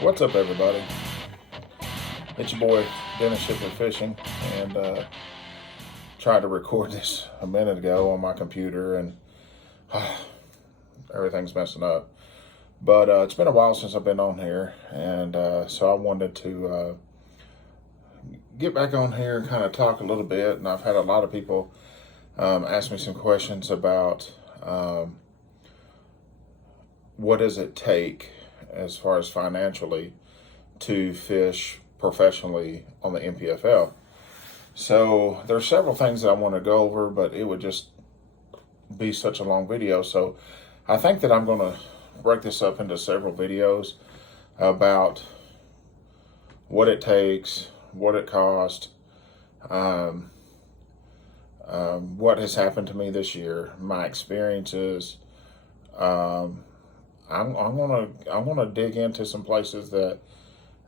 What's up, everybody? It's your boy Dennis Shipley Fishing, and tried to record this a minute ago on my computer, and everything's messing up. But it's been a while since I've been on here, and so I wanted to get back on here and kind of talk a little bit. And I've had a lot of people ask me some questions about what does it take as far as financially to fish professionally on the NPFL. So there's several things that I want to go over, but it would just be such a long video. So I think that I'm going to break this up into several videos about what it takes, what it costs, what has happened to me this year, my experiences. I'm gonna dig into some places that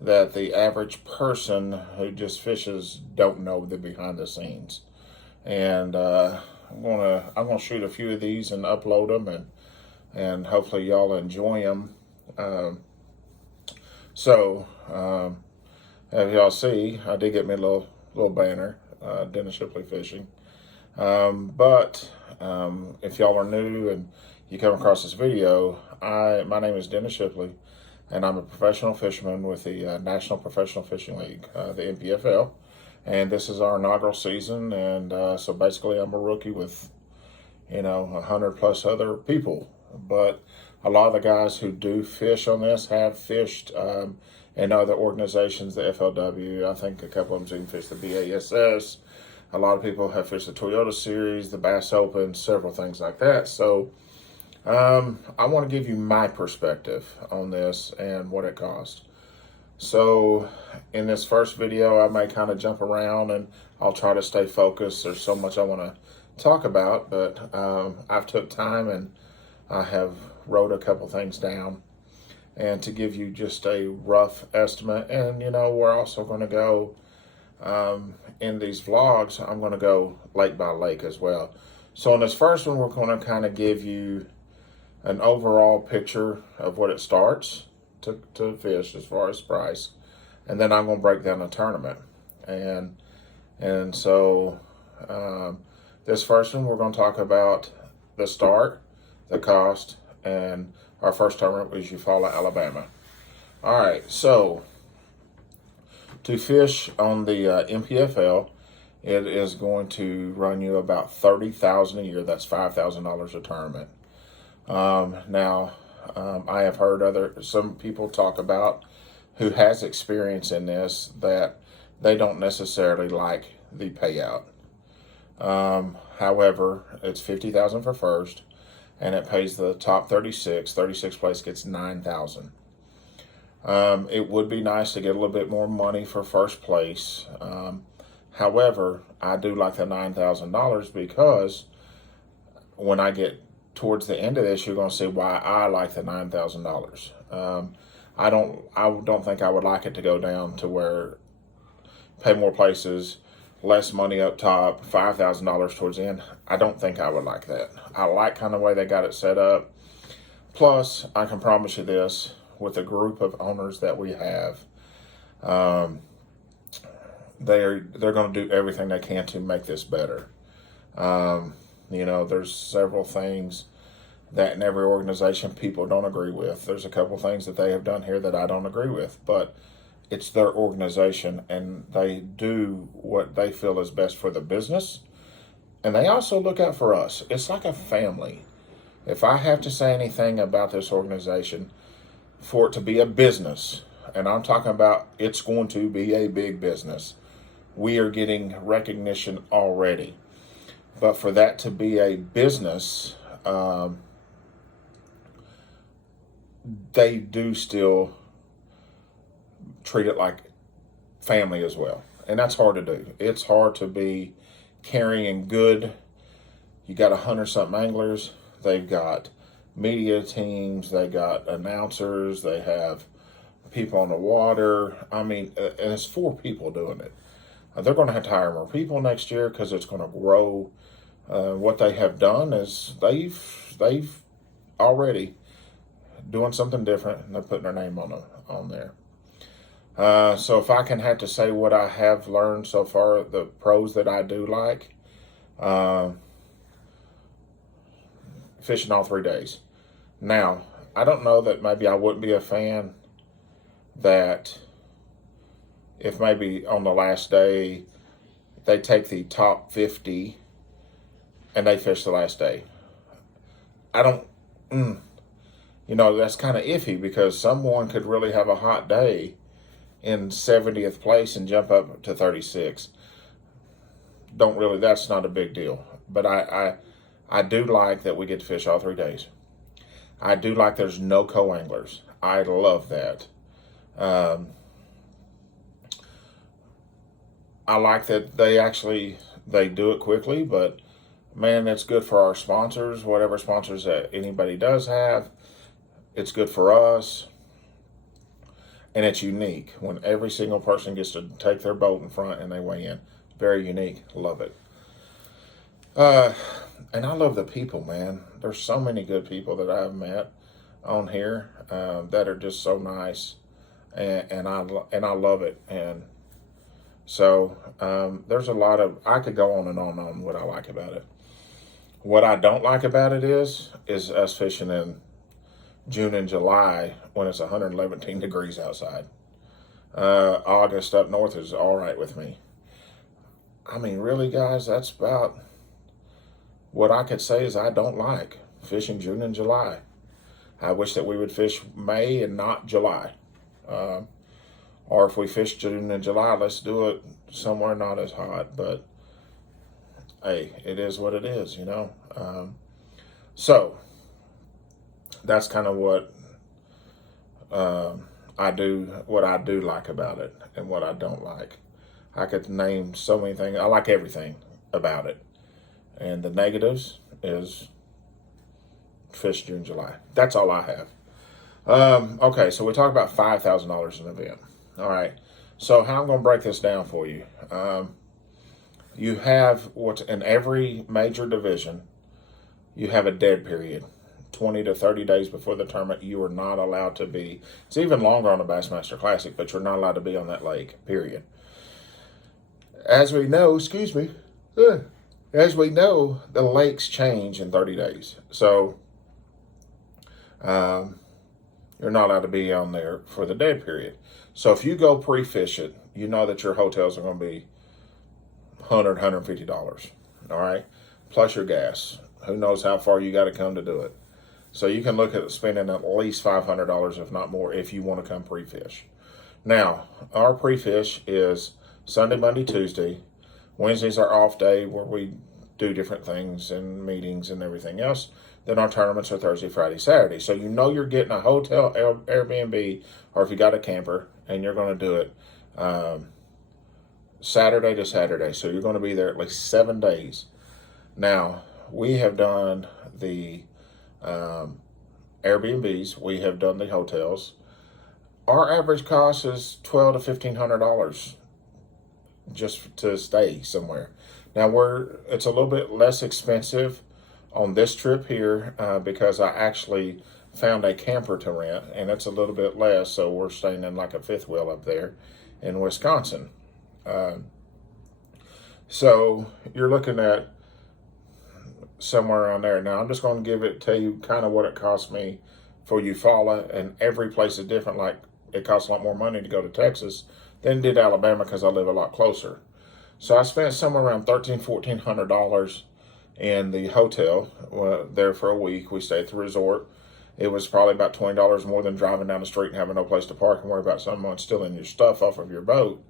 the average person who just fishes don't know the behind the scenes, and I'm gonna shoot a few of these and upload them, and hopefully y'all enjoy them. So as y'all see, I did get me a little banner, Dennis Shipley Fishing. But if y'all are new and you come across this video, my name is Dennis Shipley, and I'm a professional fisherman with the National Professional Fishing League, the NPFL, and this is our inaugural season. And so basically, I'm a rookie with 100 plus other people, but a lot of the guys who do fish on this have fished in other organizations, the FLW. I think a couple of them even fished the BASS. A lot of people have fished the Toyota Series, the Bass Open, several things like that. So I want to give you my perspective on this and what it costs. So in this first video, I may kind of jump around and I'll try to stay focused. There's so much I want to talk about, but I've took time and I have wrote a couple things down and to give you just a rough estimate. And we're also going to go in these vlogs, I'm going to go lake by lake as well. So in this first one, we're going to kind of give you an overall picture of what it starts to fish as far as price, and then I'm going to break down the tournament. And so this first one, we're going to talk about the start, the cost, and our first tournament was Eufaula, Alabama. All right, so to fish on the NPFL, it is going to run you about $30,000 a year. That's $5,000 a tournament. Now, I have heard some people talk about who has experience in this that they don't necessarily like the payout. However, it's $50,000 for first, and it pays the top 36. 36th place gets $9,000. It would be nice to get a little bit more money for first place. However, I do like the $9,000 because when I get towards the end of this, you're going to see why I like the $9,000. I don't think I would like it to go down to where pay more places, less money up top, $5,000 towards the end. I don't think I would like that. I like kind of the way they got it set up. Plus, I can promise you this, with a group of owners that we have, they're going to do everything they can to make this better. There's several things that in every organization people don't agree with. There's a couple things that they have done here that I don't agree with, but it's their organization and they do what they feel is best for the business. And they also look out for us. It's like a family. If I have to say anything about this organization, for it to be a business, and I'm talking about it's going to be a big business, we are getting recognition already. But for that to be a business, they do still treat it like family as well. And that's hard to do. It's hard to be carrying good. You got 100-something anglers. They've got media teams. They got announcers. They have people on the water. I mean, and it's 4 people doing it. They're going to have to hire more people next year because it's going to grow. What they have done is they've already doing something different, and they're putting their name on there. So if I can have to say what I have learned so far, the pros that I do like, uh, fishing all 3 days. Now, I don't know that maybe I wouldn't be a fan that if maybe on the last day they take the top 50 and they fish the last day. I don't, that's kind of iffy because someone could really have a hot day in 70th place and jump up to 36. That's not a big deal. But I do like that we get to fish all 3 days. I do like there's no co-anglers. I love that. I like that they do it quickly, but man, it's good for our sponsors, whatever sponsors that anybody does have. It's good for us. And it's unique when every single person gets to take their boat in front and they weigh in. Very unique. Love it. And I love the people, man. There's so many good people that I've met on here that are just so nice, and I love it. And so there's a lot of, I could go on and on what I like about it. What I don't like about it is us fishing in June and July when it's 117 degrees outside. August up north is all right with me. I mean, really, guys, that's about what I could say is I don't like fishing June and July. I wish that we would fish May and not July. Or if we fish June and July, let's do it somewhere not as hot. But hey, it is what it is, So that's kind of what I do like about it and what I don't like. I could name so many things. I like everything about it. And the negatives is fish June, July. That's all I have. Okay, so we talked about $5,000 an event. All right. So how I'm going to break this down for you. You have what's in every major division, you have a dead period. 20 to 30 days before the tournament, you are not allowed to be. It's even longer on the Bassmaster Classic, but you're not allowed to be on that lake, period. As we know, the lakes change in 30 days. So you're not allowed to be on there for the dead period. So if you go pre-fish it, you know that your hotels are going to be $100, $150. All right? Plus your gas. Who knows how far you got to come to do it. So you can look at spending at least $500, if not more, if you want to come pre-fish. Now, our pre-fish is Sunday, Monday, Tuesday. Wednesday's our off day where we do different things and meetings and everything else. Then our tournaments are Thursday, Friday, Saturday. So you're getting a hotel, Airbnb, or if you got a camper, and you're going to do it Saturday to Saturday. So you're going to be there at least 7 days. Now, we have done the Airbnbs. We have done the hotels. Our average cost is $1,200 to $1,500 just to stay somewhere. Now it's a little bit less expensive on this trip here because I actually found a camper to rent, and it's a little bit less. So we're staying in like a fifth wheel up there in Wisconsin. So you're looking at somewhere around there. Now I'm just going to tell you kind of what it cost me for Eufaula, and every place is different. Like it costs a lot more money to go to Texas than it did Alabama because I live a lot closer. So I spent somewhere around $1,300-$1,400 in the hotel there for a week. We stayed at the resort. It was probably about $20 more than driving down the street and having no place to park and worry about someone stealing your stuff off of your boat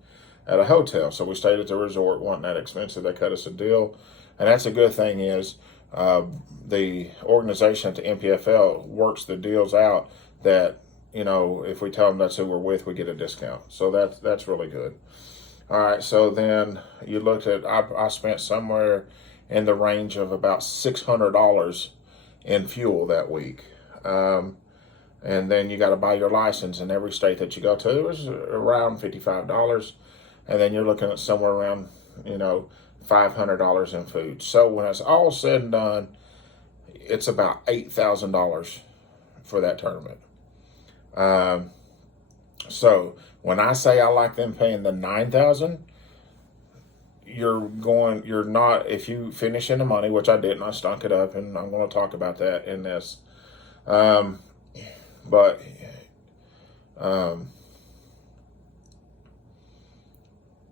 at a hotel. So we stayed at the resort, wasn't that expensive. They cut us a deal. And that's a good thing is the organization at the NPFL works the deals out that, if we tell them that's who we're with, we get a discount. So that's really good. All right, so then you looked at, I spent somewhere in the range of about $600 in fuel that week. And then you got to buy your license in every state that you go to. It was around $55. And then you're looking at somewhere around, $500 in food. So when it's all said and done, it's about $8,000 for that tournament. Um, so when I say I like them paying the 9,000, you're not, if you finish in the money, which I didn't, I stunk it up, and I'm going to talk about that in this. Um, but um,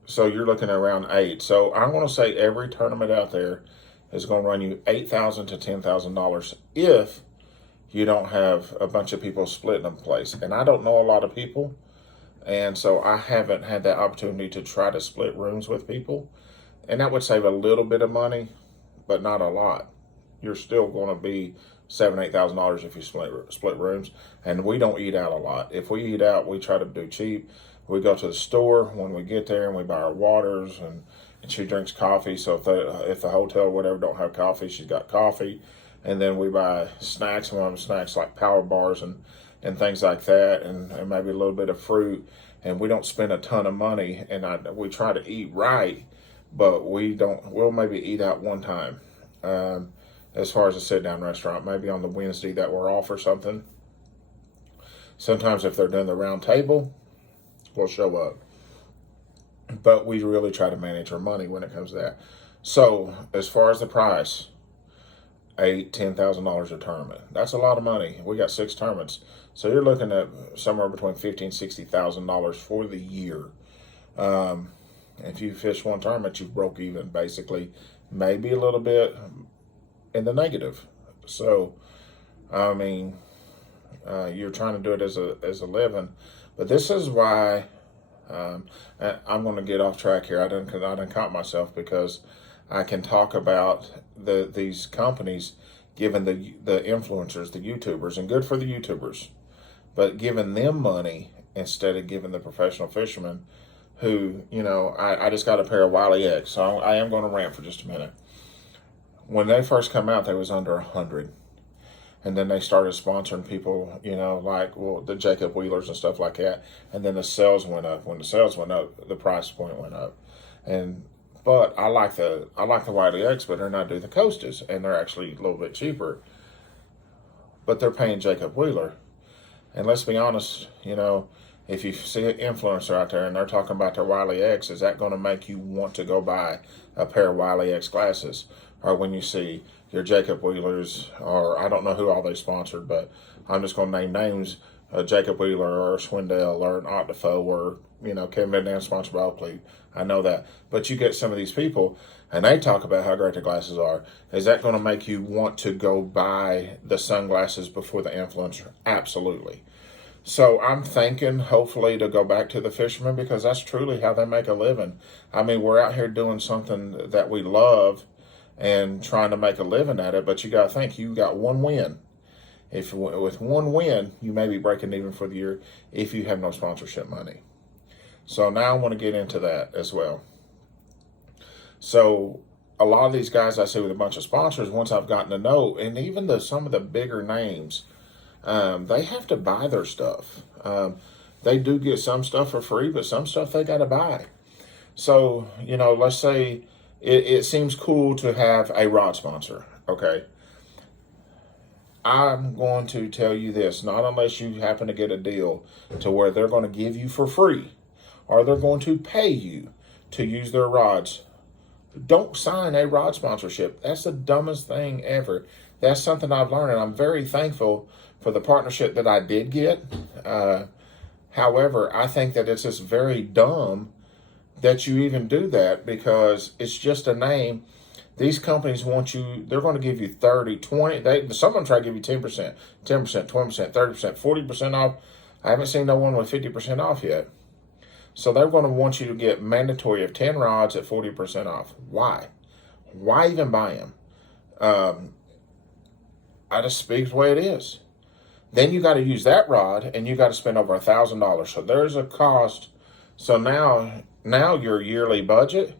so you're looking at around 8. So I'm going to say every tournament out there is going to run you $8,000 to $10,000 if you don't have a bunch of people splitting a place. And I don't know a lot of people, and so I haven't had that opportunity to try to split rooms with people. And that would save a little bit of money, but not a lot. You're still going to be $7,000 to $8,000 if you split rooms. And we don't eat out a lot. If we eat out, we try to do cheap. We go to the store when we get there, and we buy our waters, and she drinks coffee. So if the hotel or whatever don't have coffee, she's got coffee. And then we buy snacks, and one of them snacks like power bars and things like that, and maybe a little bit of fruit. And we don't spend a ton of money, and we try to eat right, but we'll maybe eat out one time. As far as a sit-down restaurant, maybe on the Wednesday that we're off or something. Sometimes if they're doing the round table, we'll show up. But we really try to manage our money when it comes to that. So as far as the price, $10,000 a tournament. That's a lot of money. We got 6 tournaments. So you're looking at somewhere between $50,000 and $60,000 for the year. If you fish one tournament, you broke even, basically. Maybe a little bit in the negative. So, I mean, you're trying to do it as a living. But this is why I'm going to get off track here. I done caught myself because I can talk about these companies giving the influencers, the YouTubers, and good for the YouTubers, but giving them money instead of giving the professional fishermen who, I just got a pair of Wiley X, so I am going to rant for just a minute. When they first come out, they was under 100. And then they started sponsoring people, like, the Jacob Wheelers and stuff like that. And then the sales went up. When the sales went up, the price point went up. But I like the Wiley X, but they're not doing the Costas, and they're actually a little bit cheaper. But they're paying Jacob Wheeler. And let's be honest, if you see an influencer out there and they're talking about their Wiley X, is that going to make you want to go buy a pair of Wiley X glasses? Or when you see your Jacob Wheelers, or I don't know who all they sponsored, but I'm just going to name names, Jacob Wheeler or Swindell or an Octafo or, Kevin Van Dam sponsored by Oakley. I know that. But you get some of these people and they talk about how great the glasses are. Is that going to make you want to go buy the sunglasses before the influencer? Absolutely. So I'm thinking, hopefully, to go back to the fishermen, because that's truly how they make a living. I mean, we're out here doing something that we love and trying to make a living at it, but you got to think, you got one win. If with one win, you may be breaking even for the year if you have no sponsorship money. So now I want to get into that as well. So a lot of these guys I see with a bunch of sponsors, once I've gotten to know, and even some of the bigger names, they have to buy their stuff. They do get some stuff for free, but some stuff they got to buy. So, let's say it seems cool to have a rod sponsor, okay? I'm going to tell you this, not unless you happen to get a deal to where they're going to give you for free or they're going to pay you to use their rods. Don't sign a rod sponsorship. That's the dumbest thing ever. That's something I've learned, and I'm very thankful for the partnership that I did get. However, I think that it's just very dumb that you even do that, because it's just a name. These companies want you, they're going to give you 30, 20, some of them try to give you 10%, 10%, 20%, 30%, 40% off. I haven't seen no one with 50% off yet. So they're going to want you to get mandatory of 10 rods at 40% off. Why? Why even buy them? I just speak the way it is. Then you got to use that rod, and you got to spend over $1,000. So there's a cost. So now your yearly budget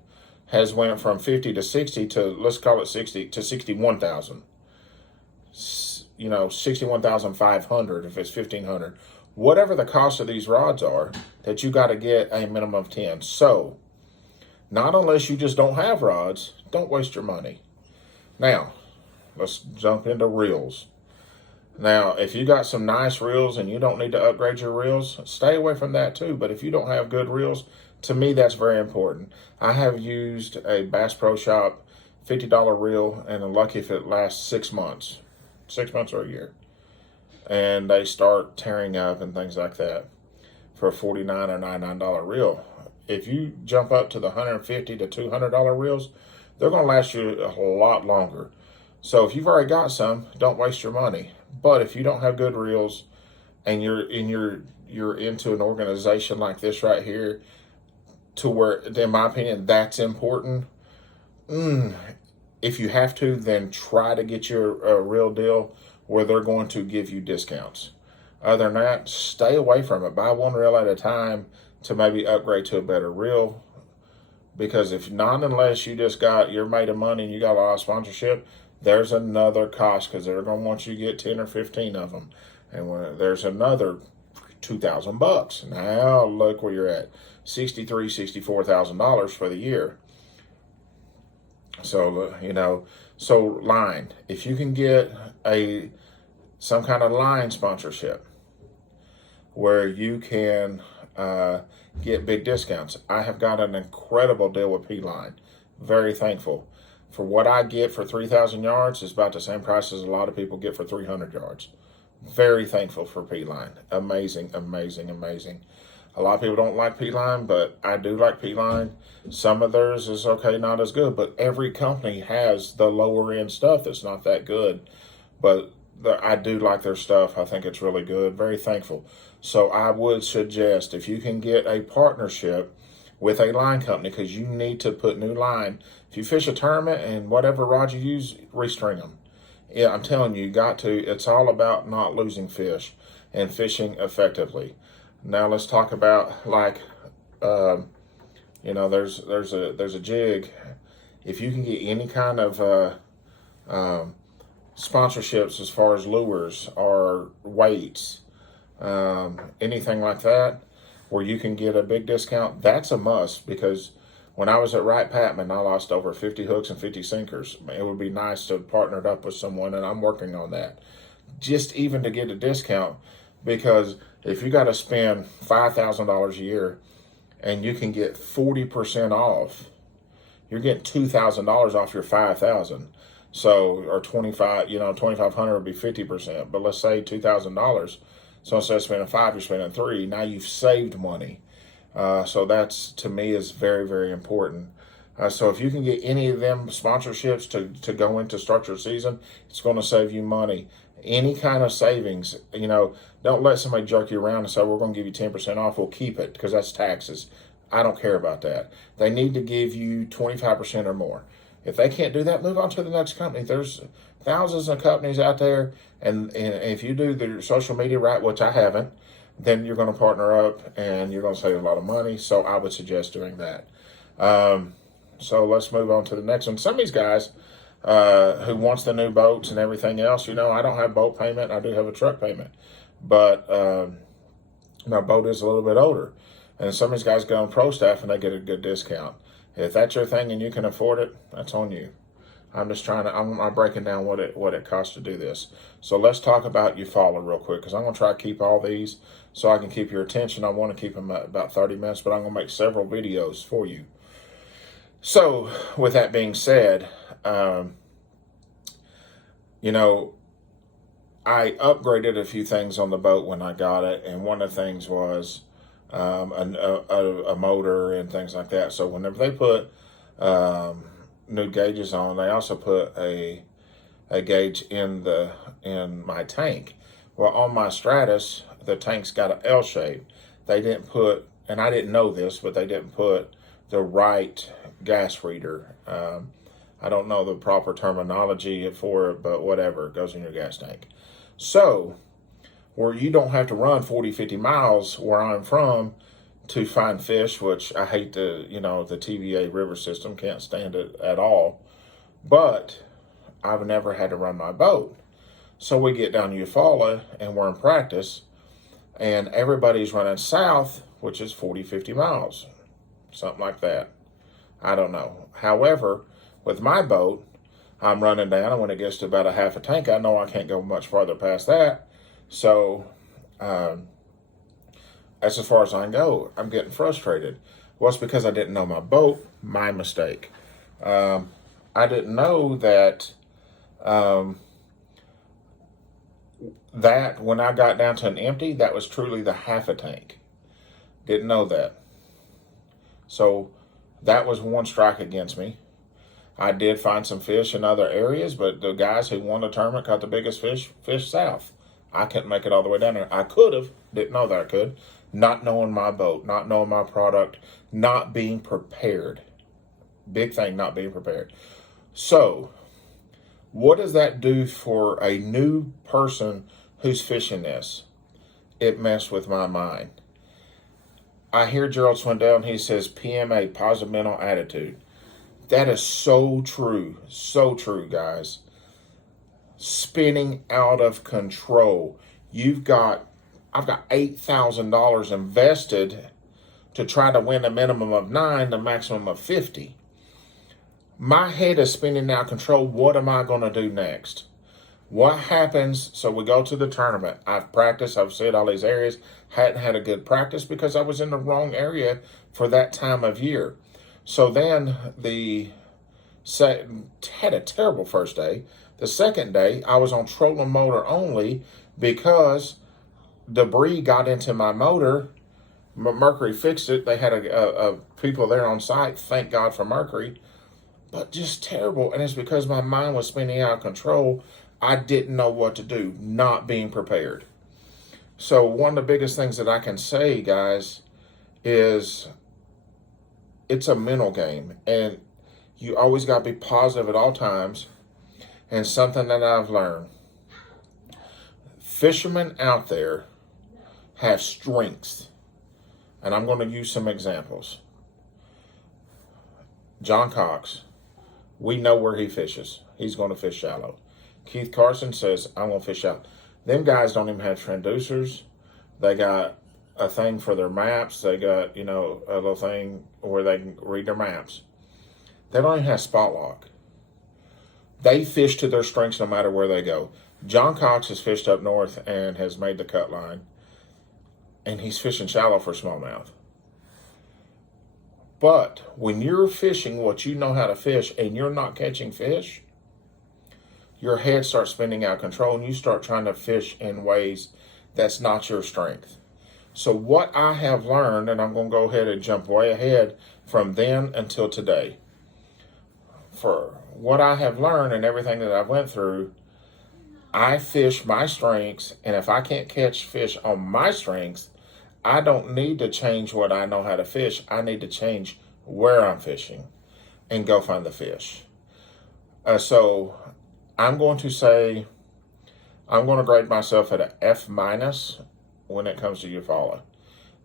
has went from 50 to 60 to, let's call it 60 to 61,000. 61,500 if it's 1,500. Whatever the cost of these rods are, that you got to get a minimum of 10. So, not unless you just don't have rods, don't waste your money. Now, let's jump into reels. Now, if you got some nice reels and you don't need to upgrade your reels, stay away from that too. But if you don't have good reels, to me, that's very important. I have used a Bass Pro Shop $50 reel, and I'm lucky if it lasts 6 months, 6 months or a year. And they start tearing up and things like that for a $49 or $99 reel. If you jump up to the $150 to $200 reels, they're going to last you a whole lot longer. So if you've already got some, don't waste your money. But if you don't have good reels and you're into an organization like this right here, to where, in my opinion, that's important. If you have to, then try to get your a real deal where they're going to give you discounts. Other than that, stay away from it. Buy one reel at a time to maybe upgrade to a better reel. Because if not, unless you're made of money and you got a lot of sponsorship, there's another cost, because they're going to want you to get 10 or 15 of them. And when there's another $2,000. Now look where you're at. $64,000 for the year. So, so line. If you can get some kind of line sponsorship where you can get big discounts. I have got an incredible deal with P-Line. Very thankful. For what I get for 3,000 yards is about the same price as a lot of people get for 300 yards. Very thankful for P-Line. Amazing, amazing, amazing. A lot of people don't like P-Line, but I do like P-Line. Some of theirs is okay, not as good, but every company has the lower end stuff that's not that good. But I do like their stuff. I think it's really good. Very thankful. So I would suggest, if you can get a partnership with a line company, because you need to put new line. If you fish a tournament and whatever rod you use, restring them. Yeah, I'm telling you, you got to. It's all about not losing fish and fishing effectively. Now let's talk about, like, there's a jig. If you can get any kind of sponsorships as far as lures or weights, anything like that, where you can get a big discount, that's a must. Because when I was at Wright Patman, I lost over 50 hooks and 50 sinkers. It would be nice to partner up with someone, and I'm working on that. Just even to get a discount, because if you got to spend $5,000 a year and you can get 40% off, you're getting $2,000 off your $5,000. So, or 2,500 would be 50%. But let's say $2,000. So instead of spending $5,000, you're spending $3,000. Now you've saved money. So that's, to me, is very, very important. So if you can get any of them sponsorships to go into start your season, it's going to save you money. Any kind of savings, don't let somebody jerk you around and say, we're going to give you 10% off. We'll keep it, because that's taxes. I don't care about that. They need to give you 25% or more. If they can't do that, move on to the next company. There's thousands of companies out there, and if you do the social media right, which I haven't, then you're going to partner up and you're going to save a lot of money. So I would suggest doing that. So let's move on to the next one. Some of these guys who wants the new boats and everything else, I don't have boat payment. I do have a truck payment, but my boat is a little bit older. And some of these guys go on Pro Staff and they get a good discount. If that's your thing and you can afford it, that's on you. I'm just I'm breaking down what it costs to do this. So let's talk about Eufaula real quick, because I'm going to try to keep all these so I can keep your attention. I want to keep them at about 30 minutes, but I'm going to make several videos for you. So with that being said, I upgraded a few things on the boat when I got it, and one of the things was a motor and things like that. So whenever they put new gauges on, they also put a gauge in my tank. Well, on my Stratus, the tank's got an L shape. They didn't put, and I didn't know this, but they didn't put the right gas reader. I don't know the proper terminology for it, but whatever, it goes in your gas tank. So where you don't have to run 40, 50 miles where I'm from to find fish, which I hate the TVA river system, can't stand it at all. But I've never had to run my boat. So we get down to Eufaula and we're in practice, and everybody's running south, which is 40, 50 miles, something like that. I don't know. However, with my boat, I'm running down, and when it gets to about a half a tank, I know I can't go much farther past that. So that's as far as I can go. I'm getting frustrated. Well, it's because I didn't know my boat. My mistake. I didn't know that that when I got down to an empty, that was truly the half a tank. Didn't know that. So that was one strike against me. I did find some fish in other areas, but the guys who won the tournament caught the biggest fish south. I couldn't make it all the way down there. I could have, didn't know that I could. Not knowing my boat, not knowing my product, not being prepared. Big thing, not being prepared. So, what does that do for a new person who's fishing this? It messed with my mind. I hear Gerald Swindell, and he says PMA, positive mental attitude. That is so true, guys. Spinning out of control. I've got $8,000 invested to try to win a minimum of 9, the maximum of 50. My head is spinning out of control. What am I going to do next? What happens? So we go to the tournament. I've practiced. I've said all these areas. Hadn't had a good practice because I was in the wrong area for that time of year. So then had a terrible first day. The second day, I was on trolling motor only because debris got into my motor. Mercury fixed it. They had a people there on site. Thank God for Mercury. But just terrible. And it's because my mind was spinning out of control. I didn't know what to do, not being prepared. So one of the biggest things that I can say, guys, is it's a mental game. And you always got to be positive at all times. And something that I've learned, fishermen out there have strengths. And I'm going to use some examples. John Cox, we know where he fishes. He's going to fish shallow. Keith Carson says, I'm going to fish out. Them guys don't even have transducers. They got a thing for their maps. They got, a little thing where they can read their maps. They don't even have spot lock. They fish to their strengths no matter where they go. John Cox has fished up north and has made the cut line. And he's fishing shallow for smallmouth. But when you're fishing what you know how to fish and you're not catching fish, your head starts spinning out of control and you start trying to fish in ways that's not your strength. So what I have learned, and I'm going to go ahead and jump way ahead from then until today. For what I have learned and everything that I've went through, I fish my strengths, and if I can't catch fish on my strengths, I don't need to change what I know how to fish. I need to change where I'm fishing and go find the fish. So I'm going to say, I'm going to grade myself at an F- when it comes to Eufaula.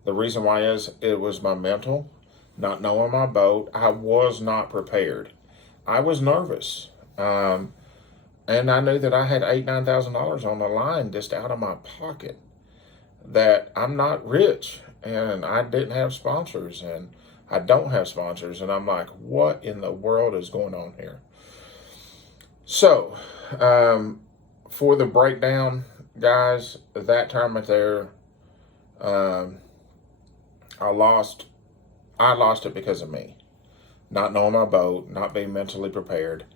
The reason why is it was my mental, not knowing my boat. I was not prepared. I was nervous. And I knew that I had $8,000-9,000 on the line just out of my pocket. That I'm not rich and I didn't have sponsors and I don't have sponsors. And I'm like, what in the world is going on here? So, for the breakdown, guys, that tournament there, I lost it because of me. Not knowing my boat, not being mentally prepared.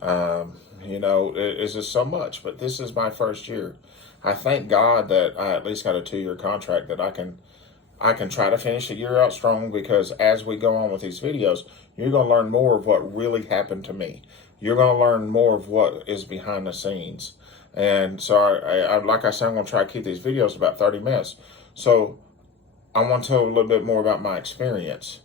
It's just so much. But this is my first year. I thank God that I at least got a 2-year contract that I can try to finish the year out strong, because as we go on with these videos, you're going to learn more of what really happened to me. You're going to learn more of what is behind the scenes. And so, I like I said, I'm going to try to keep these videos about 30 minutes. So I want to tell a little bit more about my experience.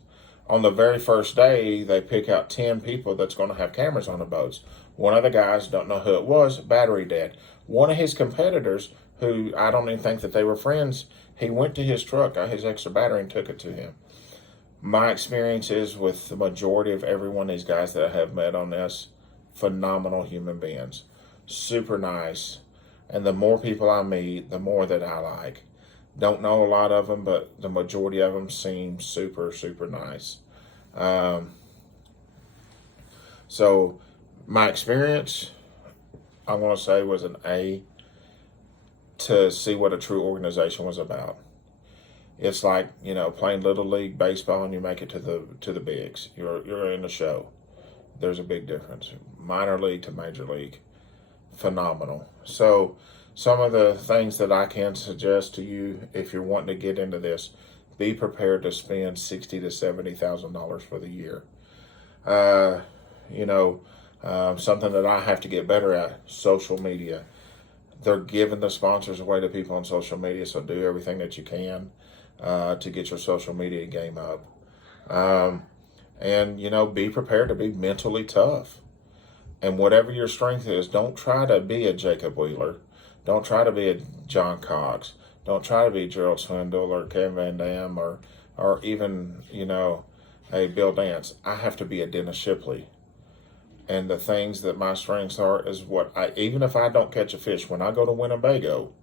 On the very first day, they pick out 10 people that's going to have cameras on the boats. One of the guys, don't know who it was, battery dead. One of his competitors, who I don't even think that they were friends, he went to his truck, got his extra battery, and took it to him. My experience is with the majority of every one of these guys that I have met on this, phenomenal human beings. Super nice. And the more people I meet, the more that I like. Don't know a lot of them, but the majority of them seem super, super nice. So My experience, I want to say, was an A to see what a true organization was about. It's like, playing little league baseball and you make it to the bigs. You're in the show. There's a big difference. Minor league to major league, phenomenal. So some of the things that I can suggest to you if you're wanting to get into this, be prepared to spend $60,000 to $70,000 for the year. Something that I have to get better at: social media. They're giving the sponsors away to people on social media, so do everything that you can to get your social media game up. And be prepared to be mentally tough. And whatever your strength is, don't try to be a Jacob Wheeler. Don't try to be a John Cox. Don't try to be Gerald Swindle or Kevin Van Dam or even, a Bill Dance. I have to be a Dennis Shipley. And the things that my strengths are is even if I don't catch a fish, when I go to Winnebago,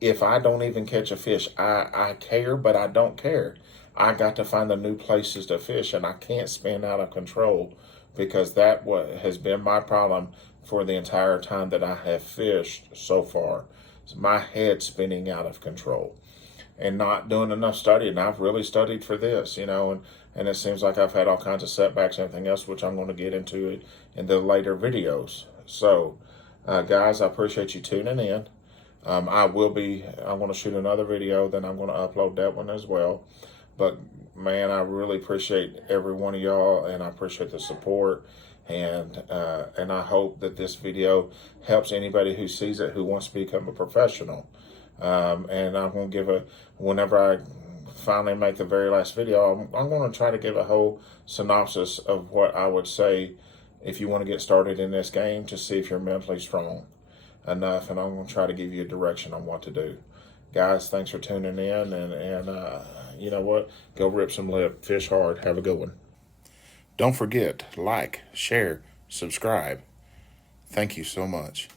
if I don't even catch a fish, I care, but I don't care. I got to find the new places to fish, and I can't spin out of control, because that has been my problem for the entire time that I have fished so far. It's my head spinning out of control and not doing enough studying. I've really studied for this, and it seems like I've had all kinds of setbacks and everything else, which I'm going to get into in the later videos. So, guys, I appreciate you tuning in. I'm going to shoot another video, then I'm going to upload that one as well. But man, I really appreciate every one of y'all, and I appreciate the support. And I hope that this video helps anybody who sees it who wants to become a professional. And I'm going to whenever I finally make the very last video, I'm going to try to give a whole synopsis of what I would say if you want to get started in this game, to see if you're mentally strong enough. And I'm going to try to give you a direction on what to do. Guys, thanks for tuning in, and you know what? Go rip some lip, fish hard, have a good one. Don't forget, like, share, subscribe. Thank you so much.